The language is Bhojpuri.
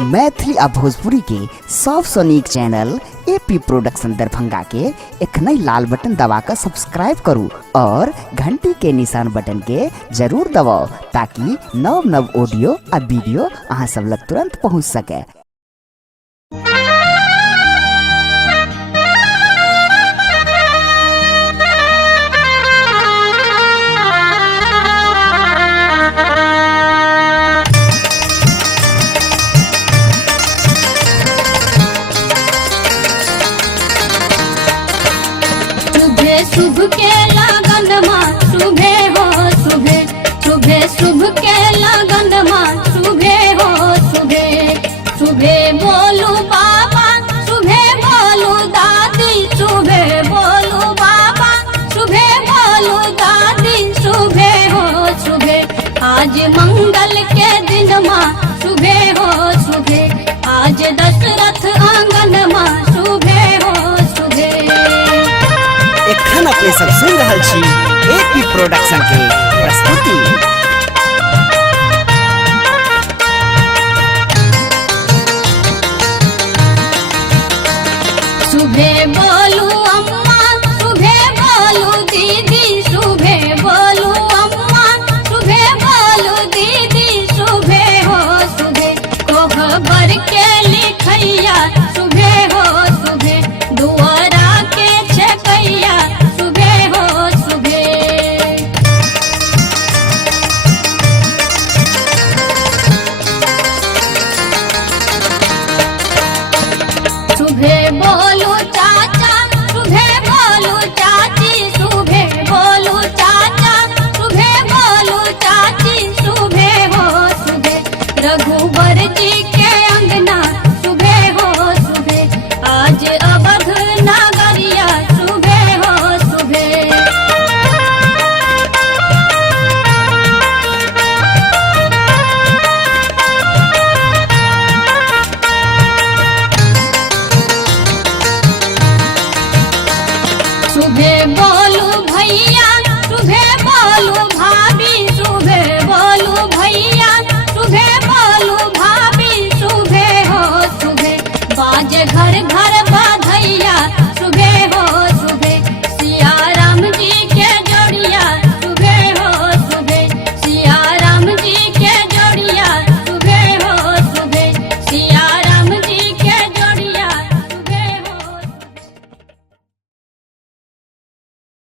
मैथिली आ भोजपुरी के सबसे नीक चैनल एपी प्रोडक्शन दरभंगा के एखनई लाल बटन दबाकर सब्सक्राइब करू और घंटी के निशान बटन के जरूर दबाओ ताकि नव नव ऑडियो आ वीडियो अहाँ सब लग तुरंत पहुँच सके। शुभ के लगन माँ शुभे हो शुभे शुभे शुभ के लगन माँ शुभे हो शुभे शुभे बोलू बाबा शुभे बोलू दादी शुभे बोलू बाबा शुभे बोलू दादी शुभे हो शुभे आज मंगल के दिन माँ शुभे हो शुभे आज दशरथ आंगन माँ शुभे हो शुभे। एखन अपने सब सुन रहल छी एपी प्रोडक्शन के प्रस्तुति। शुभे बोलू अम्मा शुभे बोलू दीदी शुभे बोलू अम्मा शुभे बोलू दीदी शुभे हो शुभे कोहबर के लिखैया शुभे हो शुभे दुआरा के छकैया शुभे हो शुभे। शुभे बोलू चाचा शुभे बोलू चाची शुभे बोलू चाचा शुभे बोलू चाची शुभे हो शुभे रघुबर जी के अंगना